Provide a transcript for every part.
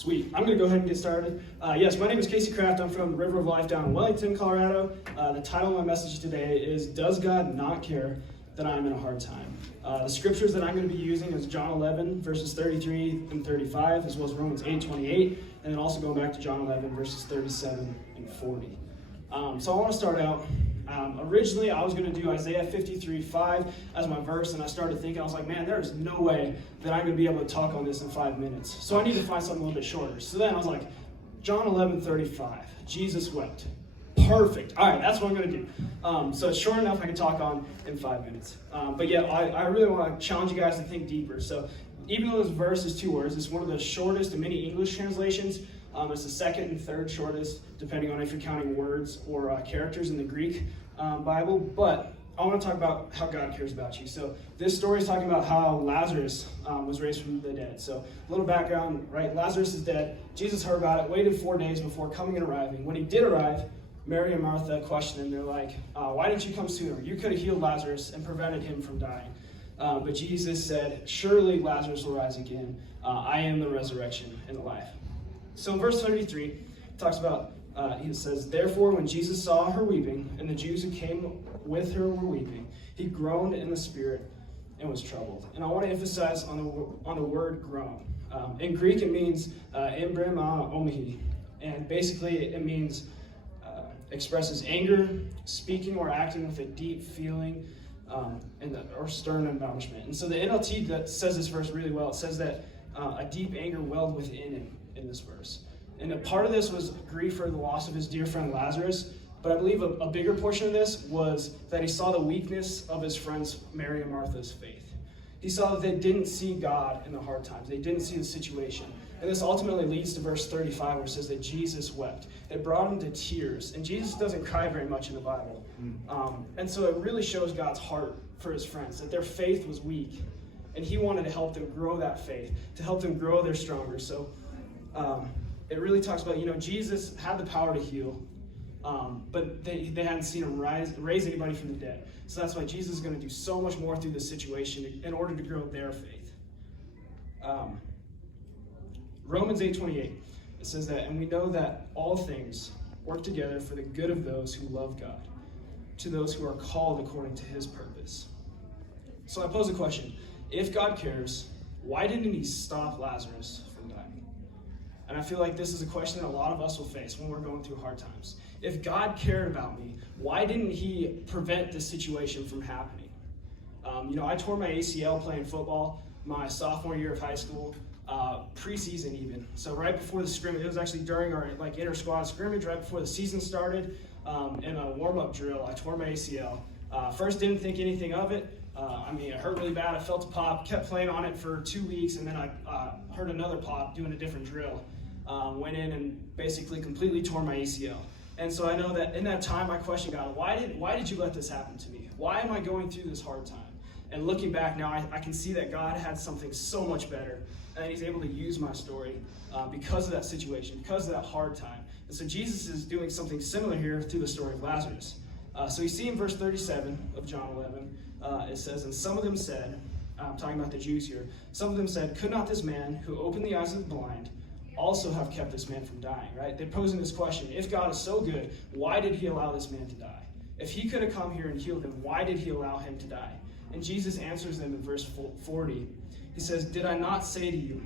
Sweet. I'm going to go ahead and get started. Yes, my name is Kraft. I'm from River of Life down in Wellington, Colorado. The title of my message today is, Does God Not Care That I'm in a Hard Time? The scriptures that I'm going to be using is John 11, verses 33 and 35, as well as Romans 8:28, and then also going back to John 11, verses 37 and 40. So I want to start out. Originally, I was going to do Isaiah 53:5 as my verse, and I started thinking, I was like, man, there's no way that I'm going to be able to talk on this in 5 minutes. So I need to find something a little bit shorter. So then I was like, John 11:35, Jesus wept. Perfect. All right, that's what I'm going to do. So it's short enough I can talk on in 5 minutes. But yeah, I really want to challenge you guys to think deeper. So even though this verse is 2 words, it's one of the shortest in many English translations. It's the second and third shortest, depending on if you're counting words or characters in the Greek Bible. But I want to talk about how God cares about you. So this story is talking about how Lazarus was raised from the dead. So a little background, right? Lazarus is dead. Jesus heard about it, waited 4 days before coming and arriving. When he did arrive, Mary and Martha questioned him. They're like, why didn't you come sooner? You could have healed Lazarus and prevented him from dying. But Jesus said, surely Lazarus will rise again. I am the resurrection and the life. So in verse 33, it talks about, he says, therefore when Jesus saw her weeping, and the Jews who came with her were weeping, he groaned in the spirit and was troubled. And I want to emphasize on the word groan. In Greek it means embrema omihi, and basically it means expresses anger, speaking or acting with a deep feeling, or stern admonishment. And so the NLT that says this verse really well. It says that a deep anger welled within him in this verse. And a part of this was grief for the loss of his dear friend Lazarus, but I believe a bigger portion of this was that he saw the weakness of his friends Mary and Martha's faith. He saw that they didn't see God in the hard times. They didn't see the situation. And this ultimately leads to verse 35, where it says that Jesus wept. It brought him to tears. And Jesus doesn't cry very much in the Bible. And so it really shows God's heart for his friends, that their faith was weak. And he wanted to help them grow that faith, to help them grow their stronger. So it really talks about, Jesus had the power to heal, but they hadn't seen him raise anybody from the dead. So that's why Jesus is going to do so much more through this situation in order to grow their faith. Romans 8:28, it says that, and we know that all things work together for the good of those who love God, to those who are called according to his purpose. So I pose a question. If God cares, why didn't he stop Lazarus from dying? And I feel like this is a question that a lot of us will face when we're going through hard times. If God cared about me, why didn't he prevent this situation from happening? I tore my ACL playing football my sophomore year of high school, preseason even. So right before the scrimmage, it was actually during our inter-squad scrimmage, right before the season started, in a warm-up drill, I tore my ACL. First didn't think anything of it. It hurt really bad. I felt a pop, kept playing on it for 2 weeks, and then I heard another pop doing a different drill. Went in and basically completely tore my ACL. And so I know that in that time I questioned God, why did you let this happen to me? Why am I going through this hard time? And looking back now, I can see that God had something so much better, and he's able to use my story because of that situation, because of that hard time. And so Jesus is doing something similar here through the story of Lazarus. So you see in verse 37 of John 11, it says, and some of them said, I'm talking about the Jews here, some of them said, could not this man who opened the eyes of the blind also have kept this man from dying, right? They're posing this question, if God is so good, why did he allow this man to die? If he could have come here and healed him, why did he allow him to die? And Jesus answers them in verse 40. He says, did I not say to you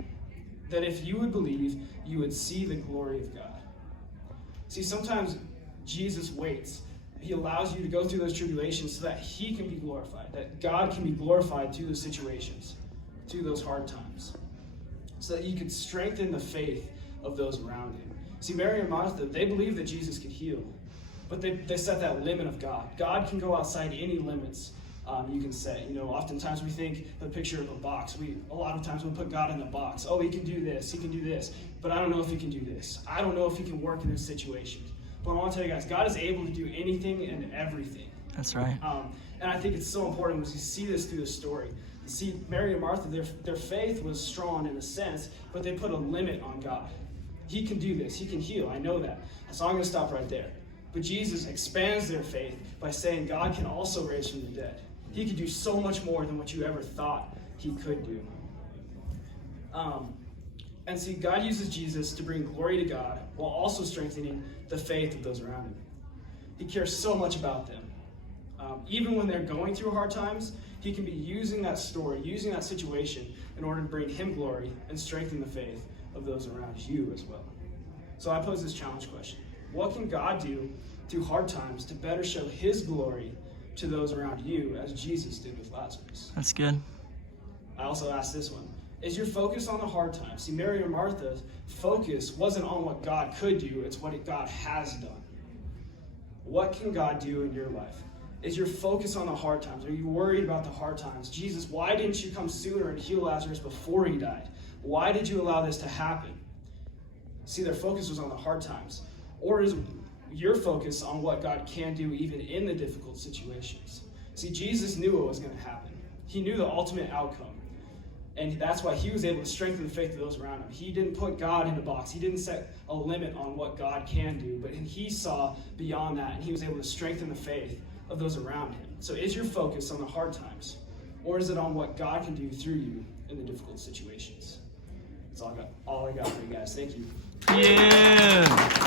that if you would believe, you would see the glory of God? See, sometimes Jesus waits. He allows you to go through those tribulations so that he can be glorified, that God can be glorified through those situations, through those hard times, so that he could strengthen the faith of those around him. See, Mary and Martha, they believed that Jesus could heal, but they set that limit of God. God can go outside any limits you can say. Oftentimes we think the picture of a box. A lot of times we put God in the box. Oh, he can do this, but I don't know if he can do this. I don't know if he can work in this situation. But I want to tell you guys, God is able to do anything and everything. That's right. And I think it's so important as you see this through the story. You see, Mary and Martha, their faith was strong in a sense, but they put a limit on God. He can do this. He can heal. I know that. So I'm going to stop right there. But Jesus expands their faith by saying God can also raise from the dead. He can do so much more than what you ever thought he could do. And see, God uses Jesus to bring glory to God while also strengthening the faith of those around him. He cares so much about them. Even when they're going through hard times, he can be using that story, using that situation in order to bring him glory and strengthen the faith of those around you as well. So I pose this challenge question. What can God do through hard times to better show his glory to those around you as Jesus did with Lazarus? That's good. I also asked this one. Is your focus on the hard times? See, Mary and Martha's focus wasn't on what God could do, it's what God has done. What can God do in your life? Is your focus on the hard times? Are you worried about the hard times? Jesus, why didn't you come sooner and heal Lazarus before he died? Why did you allow this to happen? See, their focus was on the hard times. Or is your focus on what God can do even in the difficult situations? See, Jesus knew what was going to happen. He knew the ultimate outcome. And that's why he was able to strengthen the faith of those around him. He didn't put God in a box. He didn't set a limit on what God can do, but he saw beyond that, and he was able to strengthen the faith of those around him. So is your focus on the hard times, or is it on what God can do through you in the difficult situations? That's all I got for you guys. Thank you. Yeah.